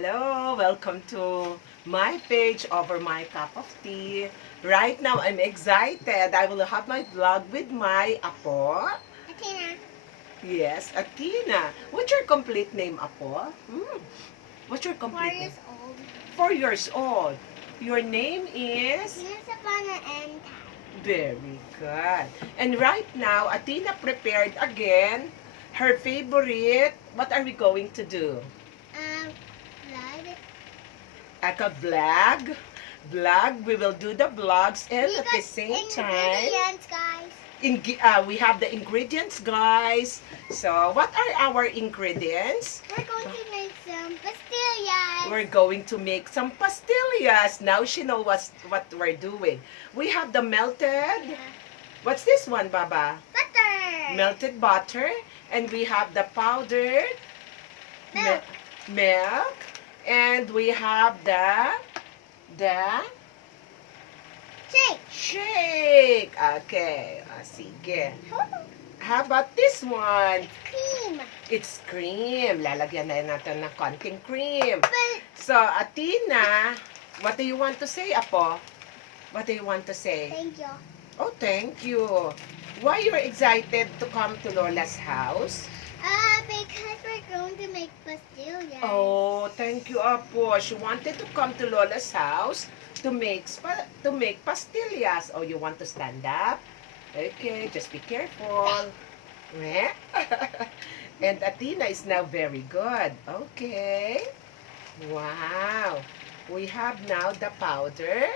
Hello, welcome to my page over my cup of tea. Right now, I'm excited. I will have my vlog with my apo. Athena. Yes, Athena. What's your complete name, apo? What's your 4 complete name? years old. 4 years old. Your name is? Miss Savannah and Tad. Very good. And right now, Athena prepared again her favorite. What are we going to do? Blood. Aka vlog. We will do the vlogs and at the same time, Ingredients, guys. we have the ingredients, guys. So, what are our ingredients? We're going to make some pastillas. We're going to make some pastillas. Now she knows what we're doing. We have the melted, what's this one, Baba? Butter. Melted butter. And we have the powdered Milk. milk. And we have the Shake. Okay. Sige. How about this one? Cream. It's cream. Lalagyan na natin ng konting cream. But So, Athena, what do you want to say, Apo? What do you want to say? thank you. Oh, thank you. Why you're excited to come to Lola's house? Because we're going to make pastillas. Oh, thank you, Apo. She wanted to come to Lola's house to make pastillas. Oh, you want to stand up? Okay, just be careful. And Athena is now very good. Okay. Wow. We have now the powder.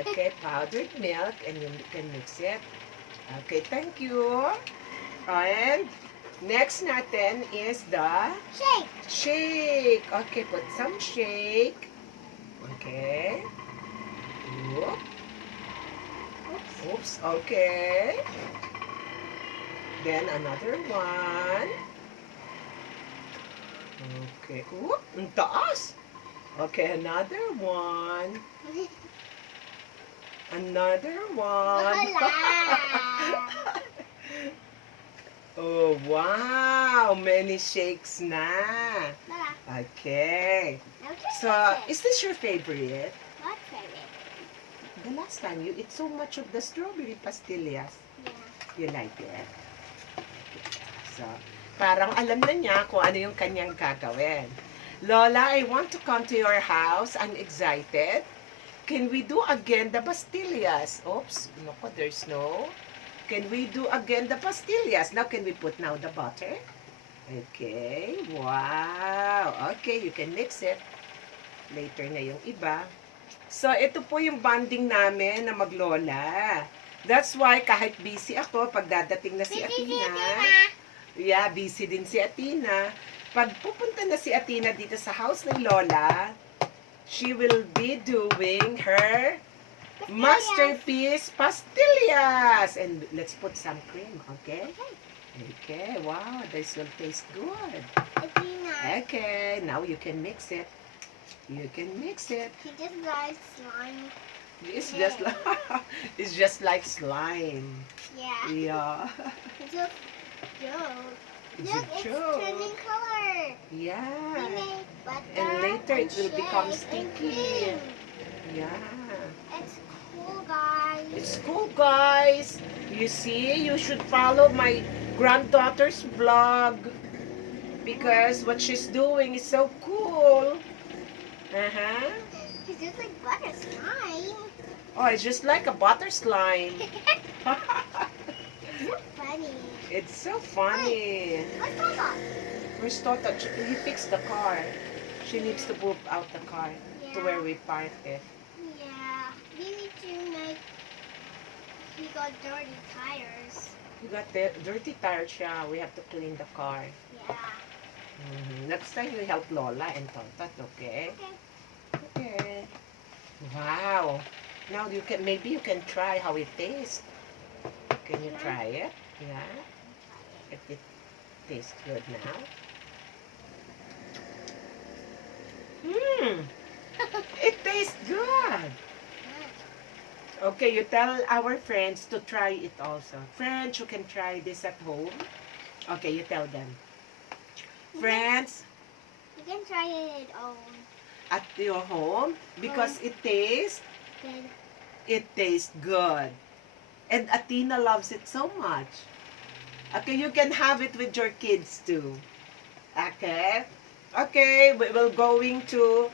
Okay, powdered milk, and you can mix it. Okay, thank you. And next natin is the Shake. shake. Okay, put some shake. Okay. Oop. Oops, okay. Then another one. Okay. Oop, ang taas. Okay, another one. Another one. Wala. Oh, wow. Many shakes na. Wala. Okay. Now just So, mix it. is this your favorite? What favorite? The last time you ate so much of the strawberry pastillas. Yeah. You like it? So, parang alam na niya kung ano yung kanyang gagawin. Lola, I want to come to your house. I'm excited. Can we do again the pastillas? Oops, noko, there's no. Can we do again the pastillas? Now, can we put now the butter? Okay, wow. Okay, you can mix it. Later na yung iba. So, ito po yung bonding namin na maglola. That's why kahit busy ako, pag dadating na si Athena, yeah, busy din si Athena. Pag pupunta na si Athena dito sa house ng Lola, she will be doing her masterpiece pastillas. And let's put some cream, okay? Okay, wow, this will taste good. Athena. Okay, now you can mix it. You can mix it. He just likes slime. It's Yeah. just like it's just like slime. Yeah. Yeah. It's a joke. It's Look, a it's joke. turning color. We Yeah. make butter And later it will become shake and sticky. cream. Yeah. It's cool, guys. It's cool, guys. You see, you should follow my granddaughter's vlog because what she's doing is so cool. Uh-huh. It's just like butter slime. Oh, it's just like a butter slime. It's so funny. It's so funny. What's that? Where's Tota? He fixed the car. She needs to move out the car to where we parked it. Yeah. We need to make. He got dirty tires. You got the dirty tires, yeah. We have to clean the car. Yeah. Next time you help Lola and Tota, okay? Okay. Okay. Wow. Now maybe you can try how it tastes. Can you Yeah. try it? Yeah. If it tastes good now. It tastes good. Okay, you tell our friends to try it also. Friends, you can try this at home. Okay, you tell them. Friends, You can try it own. At your home because Good. it tastes good. And Athena loves it so much. Okay, you can have it with your kids too. Okay? Okay, we will going to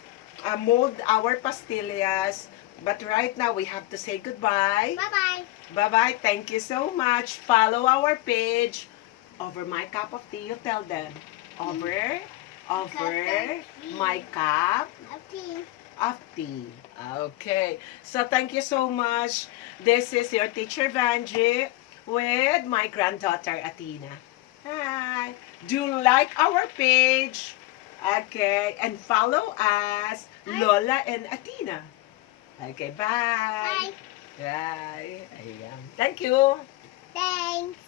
mold our pastillas. But right now, we have to say goodbye. Bye-bye. Bye-bye. Thank you so much. Follow our page. Over my cup of tea, you tell them. Over my cup Of tea. of tea. Okay. So, thank you so much. This is your teacher, Vanji, with my granddaughter, Athena. Hi. Do like our page. Okay. And follow us, Lola and Athena. Okay, bye. Bye. Bye. Ayan. Thank you. Thanks.